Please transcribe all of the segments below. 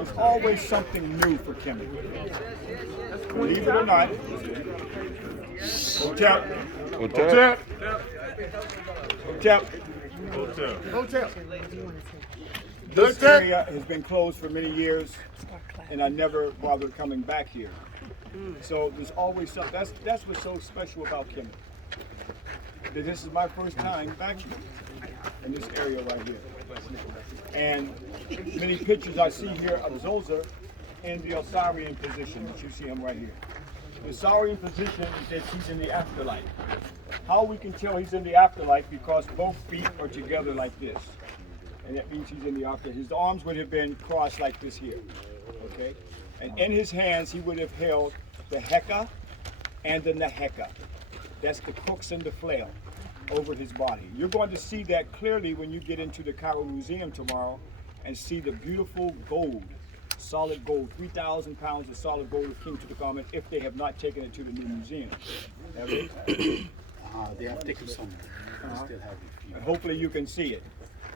There's always something new for Kemet. Believe it or not. Hotel. Hotel. Hotel. Hotel. This area has been closed for many years, and I never bothered coming back here. So there's always something. That's what's so special about Kemet. That this is my first time back here in this area right here. And many pictures I see here of Djoser in the Osirian position, that you see him right here. The Osirian position is that he's in the afterlife. How we can tell he's in the afterlife? Because both feet are together like this. And that means he's in the afterlife. His arms would have been crossed like this here. Okay? And in his hands he would have held the Heka and the Neheka. That's the crooks and the flail over his body. You're going to see that clearly when you get into the Cairo Museum tomorrow and see the beautiful gold, solid gold, 3,000 pounds of solid gold of King Tutankhamun, if they have not taken it to the new museum. Have they? They have taken some. Still have it. And hopefully you can see it.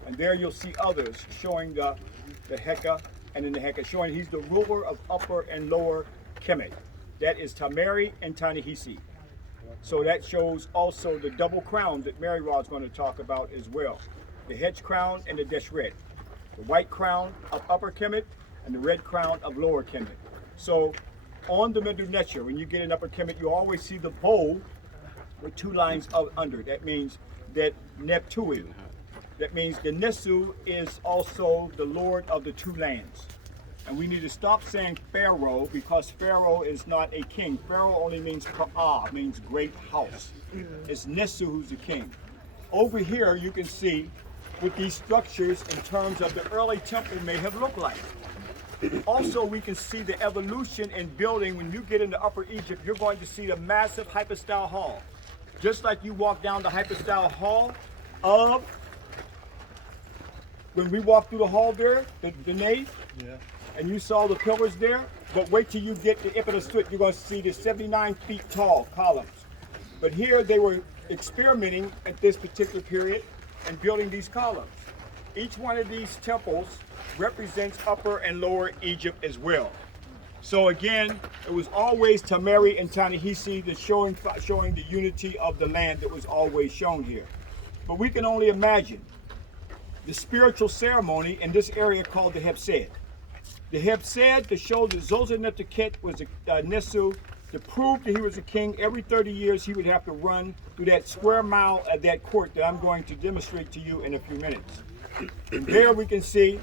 And there you'll see others showing the Heka and the Neheka, showing he's the ruler of Upper and Lower Kemet. That is Tameri and Tanihisi. So that shows also the double crown that Mary Rod's going to talk about as well. The hedge crown and the deshret. The white crown of Upper Kemet and the red crown of Lower Kemet. So on the Medu Neter, when you get in Upper Kemet, you always see the bowl with two lines under. That means that Neptuil. That means the Nesu is also the Lord of the two lands. And we need to stop saying Pharaoh, because Pharaoh is not a king. Pharaoh only means Pa'ah, means great house. It's Nesu who's the king. Over here you can see what these structures in terms of the early temple may have looked like. Also we can see the evolution in building. When you get into Upper Egypt, you're going to see the massive hypostyle hall. Just like you walk down the hypostyle hall of, when we walked through the hall there, the nave, and you saw the pillars there, but wait till you get to Ipidasut, you're going to see the 79 feet tall columns. But here they were experimenting at this particular period and building these columns. Each one of these temples represents Upper and Lower Egypt as well. So again, it was always Tameri and Tanihisi, showing the unity of the land that was always shown here. But we can only imagine the spiritual ceremony in this area called the Hepsed. The Hepsed to show that Djoser Neterket was a Nesu, to prove that he was a king. Every 30 years he would have to run through that square mile of that court that I'm going to demonstrate to you in a few minutes. And there we can see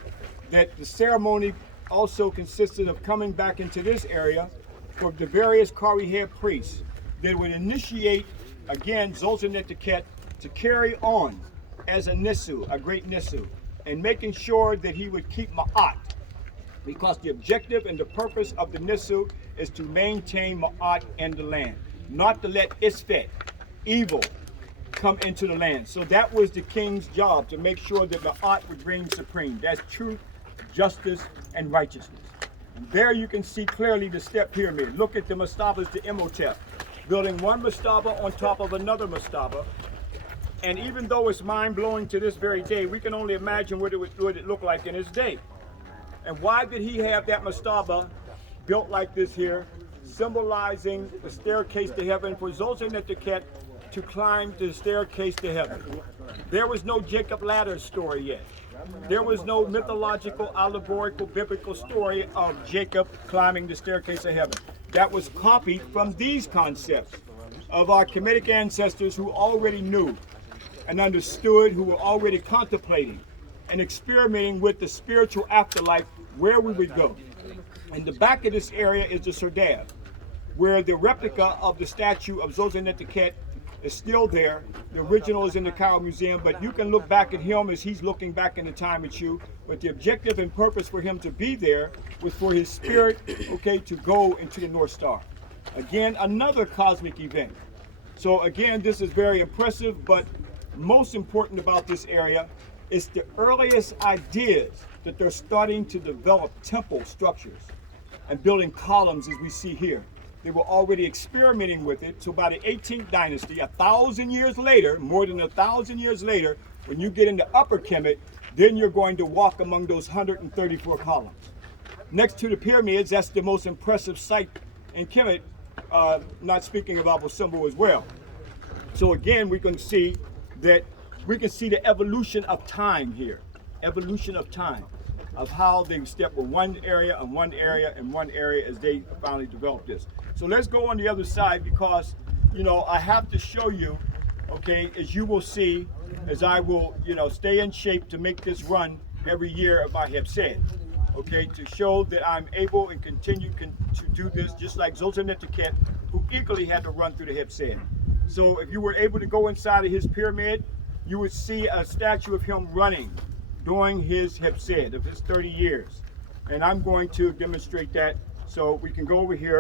that the ceremony also consisted of coming back into this area for the various Kari head priests that would initiate, again, Djoser Neterket to carry on as a Nesu, a great Nesu, and making sure that he would keep Ma'at, because the objective and the purpose of the Nesu is to maintain Ma'at in the land, not to let Isfet, evil, come into the land. So that was the king's job, to make sure that Ma'at would reign supreme. That's truth, justice, and righteousness. And there you can see clearly the step pyramid. Look at the mastabas to Imhotep, building one mastaba on top of another mastaba. And even though it's mind-blowing to this very day, we can only imagine what it would look like in his day. And why did he have that mastaba built like this here, symbolizing the staircase to heaven for Djoser Neterket to climb the staircase to heaven? There was no Jacob ladder story yet. There was no mythological, allegorical, biblical story of Jacob climbing the staircase of heaven. That was copied from these concepts of our Kemetic ancestors who already knew and understood, who were already contemplating and experimenting with the spiritual afterlife, where we would go. In the back of this area is the Serdab, where the replica of the statue of Djoser Neterket is still there. The original is in the Cairo Museum, but you can look back at him as he's looking back in the time at you. But the objective and purpose for him to be there was for his spirit, okay, to go into the North Star. Again, another cosmic event. So again, this is very impressive, but most important about this area is the earliest ideas that they're starting to develop temple structures and building columns as we see here. They were already experimenting with it. So by the 18th dynasty, 1,000 years later, more than 1,000 years later, when you get into Upper Kemet, then you're going to walk among those 134 columns. Next to the pyramids, that's the most impressive site in Kemet, not speaking of Abu Simbel as well. So again, we can see the evolution of time here, evolution of time, of how they step from one area and one area and one area as they finally develop this. So let's go on the other side because, you know, I have to show you, okay, as you will see, as I will, you know, stay in shape to make this run every year, as I have said, okay, to show that I'm able and continue to do this just like Djoser who equally had to run through the Hepsed. So if you were able to go inside of his pyramid, you would see a statue of him running during his Hepsed of his 30 years. And I'm going to demonstrate that. So we can go over here